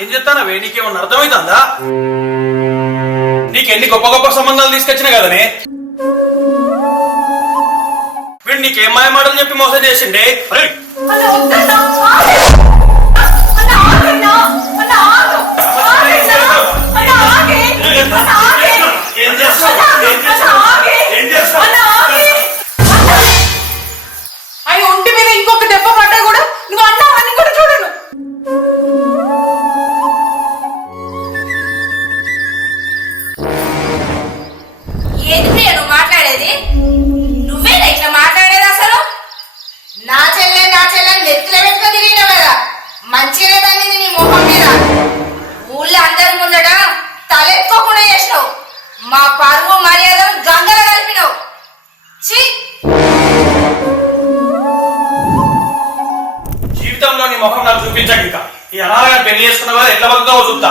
ఏం చెప్తానవే? నీకేమన్నా అర్థమవుతుందా? నీకెన్ని గొప్ప గొప్ప సంబంధాలు తీసుకొచ్చినా కదనే, వీడు నీకేం మాయ మాటలు చెప్పి మోసం చేసిండే. ఆయన ఒంటి మీద ఇంకొక దెబ్బ పడ్డా కూడా నువ్వు అన్నావని కూడా చూడను. ఏంటి ప్రియ నువ్వు మాట్లాడేది? నువ్వేనా ఇట్లా మాట్లాడేది? అసలు నా చెల్లె నెత్తిలో పెట్టుకొని తిరిగినావు కదా, మంచిగా తల్లింది నీ మొహం మీద. ఊళ్ళో అందరి ముందట తలెత్తుకోకుండా చేసినావు, మా పరువు మర్యాదలు గంగలు కలిపినావు. ఛీ! జీవితంలో నీ ముఖం నాకు చూపించాక ఇంకా ఈ అనాథగా పెళ్లి చేసుకున్నావా ఎట్లా బతుకుతావో చూస్తా.